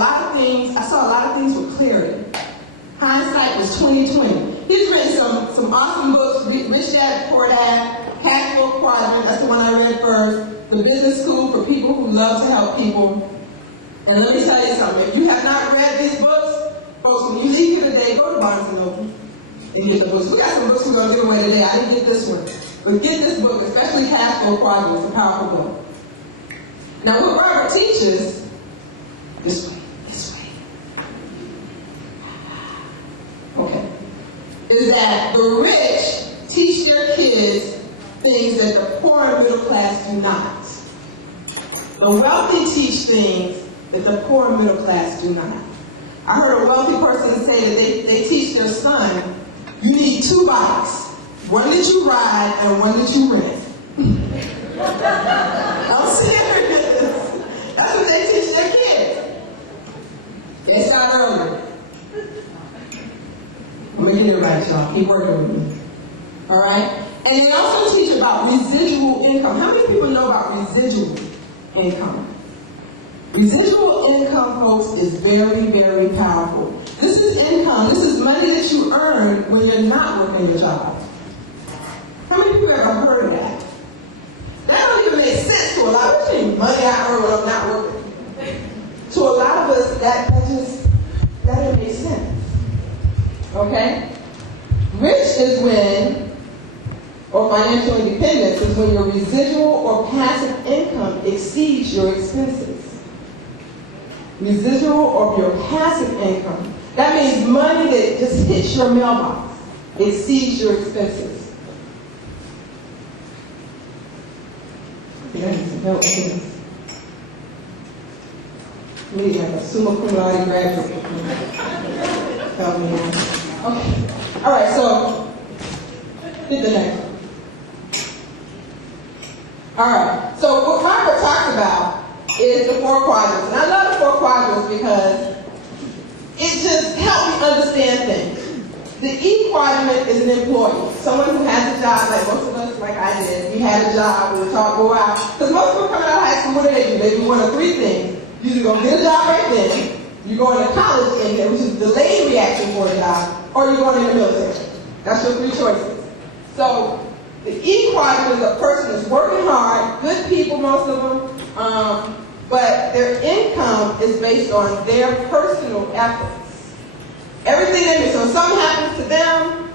I saw a lot of things with clarity. Hindsight was 20/20. He's written some awesome books, Rich Dad, Poor Dad, Cash Flow Quadrant, that's the one I read first, The Business School for people who love to help people. And let me tell you something, if you have not read these books, folks, when you leave here today, go to Barnes & Noble and get the books. We got some books we're going to give away today. I didn't get this one. But get this book, especially Cash Flow Quadrant. It's a powerful book. Now, what Robert teaches, this way. Okay. Is that the rich teach their kids things that the poor and middle class do not. The wealthy teach things that the poor and middle class do not. I heard a wealthy person say that they teach their son, you need 2 bikes. One that you ride and one that you rent. I'm serious. That's what they teach their kids. They start early. I'm going to get it right, y'all. Keep working with me. All right? And they also teach about residual income. How many people know about residual income? Residual income, folks, is very, very powerful. This is income. This is money that you earn when you're not working your job. How many people have ever heard of that? That don't even make sense to a lot of people. Money I earn when I'm not working. To a lot of us, that doesn't make sense. Okay? Rich is when, or financial independence is when your residual or passive income exceeds your expenses. Residual or your passive income. That means money that just hits your mailbox exceeds your expenses. I think I need some help with this. I need like a summa cum laude graduate. Help me out. Okay. All right, so hit the next one. All right, so what Robert talks about is the 4 quadrants. And I love the 4 quadrants because it just helps me understand things. The E quadrant is an employee, someone who has a job, like most of us, like I did. We had a job, we would go out. Because most people coming out of high school, what do? They do one of 3 things. You're either going to get a job right then, you're going to college in there, which is the delayed reaction for a job, or you're going in the military. That's your 3 choices. So the E quadrant is a person that's working hard, good people, most of them, but their income is based on their personal efforts. Everything they do. So something happens to them,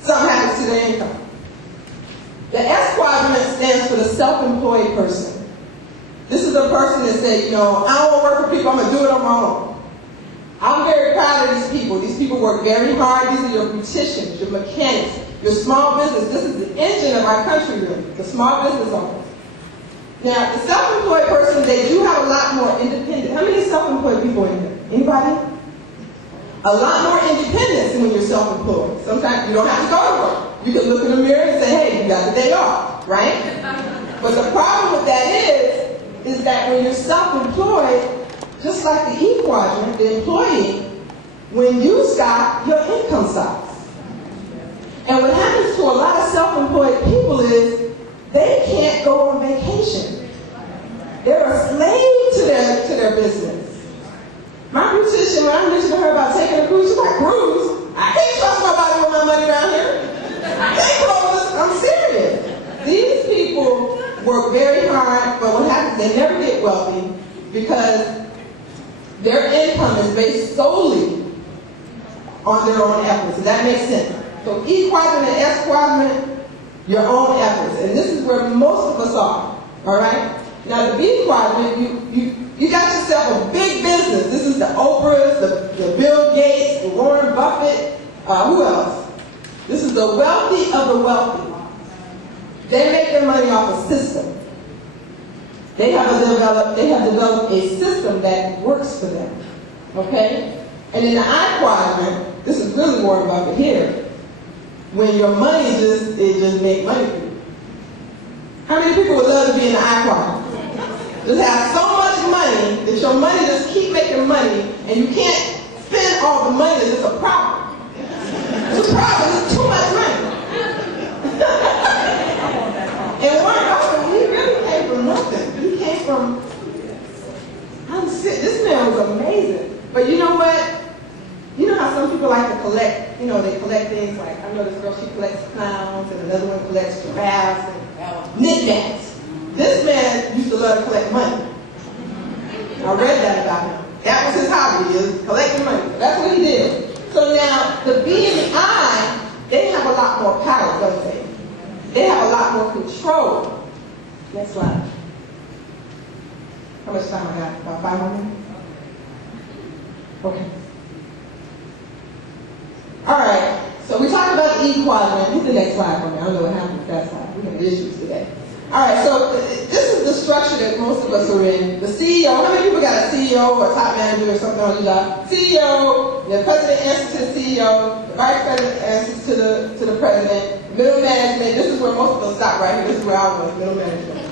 something happens to their income. The S quadrant stands for the self-employed person. This is a person that said, I don't want to work for people, I'm going to do it on my own. I'm very proud of these people. These people work very hard. These are your beauticians, your mechanics, your small business. This is the engine of our country, really, the small business owners. Now, the self-employed person, they do have a lot more independence. How many self-employed people in here? Anybody? A lot more independence when you're self-employed. Sometimes you don't have to go to work. You can look in the mirror and say, hey, you got the day off, right? But the problem with that is that when you're self-employed, just like the E quadrant, the employee, when you stop, your income stops. And what happens to a lot of self-employed people is they can't go on vacation. They're a slave to their business. My beautician, when I mentioned to her about taking a cruise, she's like, cruise? I can't trust nobody with my money around here. They close. I'm serious. These people work very hard, but what happens, they never get wealthy because their income is based solely on their own efforts. Does that make sense? So E quadrant and S quadrant, your own efforts. And this is where most of us are. All right? Now the B quadrant, you got yourself a big business. This is the Oprahs, the Bill Gates, the Warren Buffett, who else? This is the wealthy of the wealthy. They make their money off a system. They have developed a system that works for them. Okay? And in the I quadrant, this is really Warren Buffett here, when your money just make money for you. How many people would love to be in the I quadrant? Just have so much money that your money just keep making money and you can't spend all the money. It's a problem. It's a problem. It's too much money. And Warren Buffett, he really came from nothing. He came from, this man was amazing. collect, they collect things like, I know this girl, she collects clowns, and another one collects giraffes and knickknacks. This man used to love to collect money. I read that about him. That was his hobby, is collecting money. That's what he did. So now, the B and the I, they have a lot more power, don't they? They have a lot more control. Next slide. How much time I got? About 5 more minutes? Okay. All right. So we talked about the E quadrant. Who's the next slide for me? I don't know what happened with that slide. We have issues today. All right. So this is the structure that most of us are in. The CEO. How many people got a CEO or a top manager or something on your job? CEO. The president answers to the CEO. The vice president answers to the president. Middle management. This is where most of us stop right here. This is where I was. Middle management.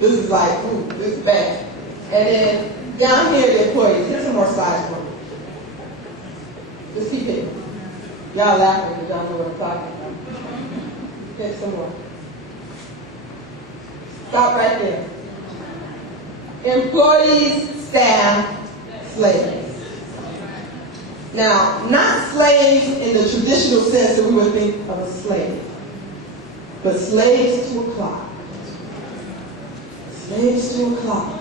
This is like, ooh, this is bad. And then down here, the employees. Here's some more slides for me. Just keep it. Y'all laughing because y'all know what I'm talking about. Take some more. Stop right there. Employees, staff, slaves. Now, not slaves in the traditional sense that we would think of a slave, but slaves to a clock. Slaves to a clock.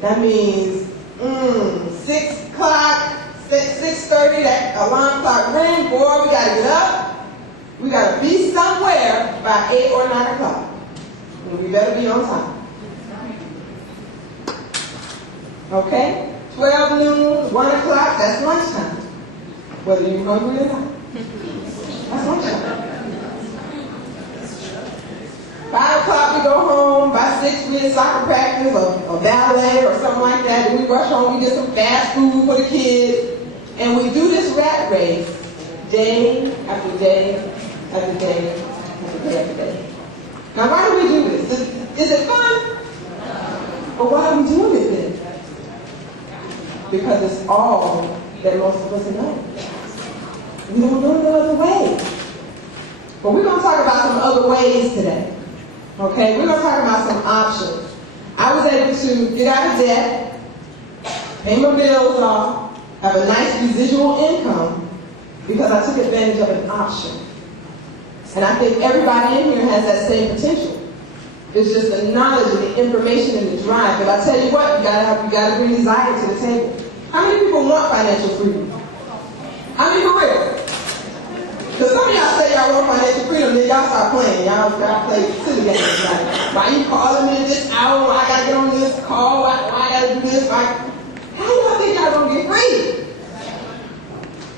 That means 6 o'clock, 6:30, that alarm clock ring, boy, we gotta get up. We gotta be somewhere by 8 or 9 o'clock. And we better be on time. Okay? 12 noon, 1 o'clock, that's lunchtime. Whether you're hungry or not. That's lunchtime. 5 o'clock we go home, by 6 we in soccer practice or ballet or something like that. Then we rush home, we get some fast food for the kids. And we do this rat race day after day after day after day after day. Now why do we do this? Is it fun? But why are we doing it then? Because it's all that most of us know. We don't know no other way. But we're going to talk about some other ways today. Okay, we're going to talk about some options. I was able to get out of debt, pay my bills off, have a nice residual income because I took advantage of an option. And I think everybody in here has that same potential. It's just the knowledge and the information and the drive. But I tell you what, you gotta bring desire to the table. How many people want financial freedom? How many for real? Because some of y'all say y'all want financial freedom, then y'all start playing. Y'all play silly games. Like, why you calling me at this hour? Why I gotta get on this call? Why I gotta do this? How do y'all think y'all gonna get free?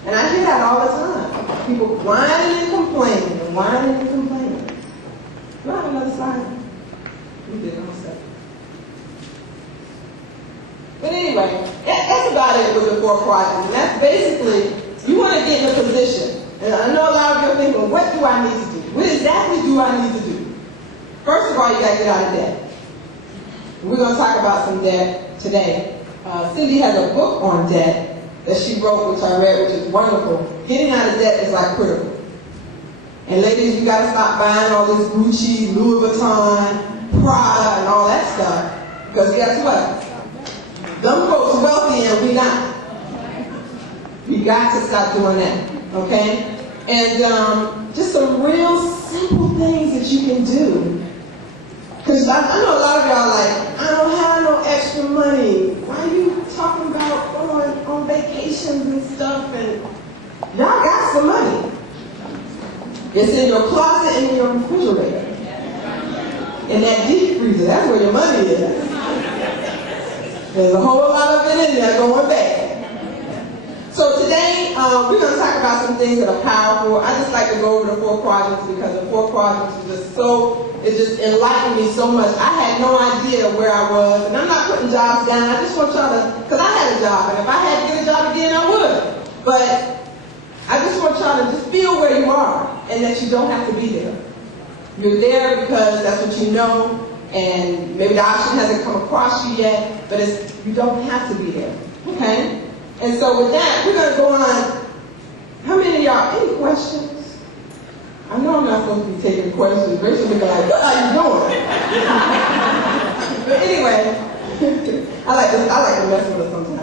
And I hear that all the time. People whining and complaining and whining and complaining. Do I have another slide? We did almost say. But anyway, that's about it with the 4 quadrants. And that's basically, you want to get in a position. And I know a lot of you are thinking, what do I need to do? What exactly do I need to do? First of all, you got to get out of debt. We're going to talk about some debt today. Cindy has a book on debt that she wrote, which I read, which is wonderful. Getting out of debt is like critical. And ladies, you got to stop buying all this Gucci, Louis Vuitton, Prada, and all that stuff. Because guess what? Them folks wealthy and we not. We got to stop doing that. Okay? And just some real simple things that you can do. Because I know a lot of y'all are like, I don't have no extra money. Why are you talking about going on vacations and stuff? And y'all got some money. It's in your closet and in your refrigerator. In that deep freezer, that's where your money is. There's a whole lot of it in there going back. So today, we're going to talk about some things that are powerful. I just like to go over the 4 quadrants because the 4 quadrants it just enlightened me so much. I had no idea where I was, and I'm not putting jobs down. I just want y'all to, because I had a job, and if I had to get a job again, I would. But I just want y'all to just feel where you are, and that you don't have to be there. You're there because that's what you know, and maybe the option hasn't come across you yet, but you don't have to be there. Okay? And so with that, we're going to go on. How many of y'all, any questions? I know I'm not supposed to be taking questions. Rachel will be like, what are you doing? But anyway, I like to mess with her sometimes.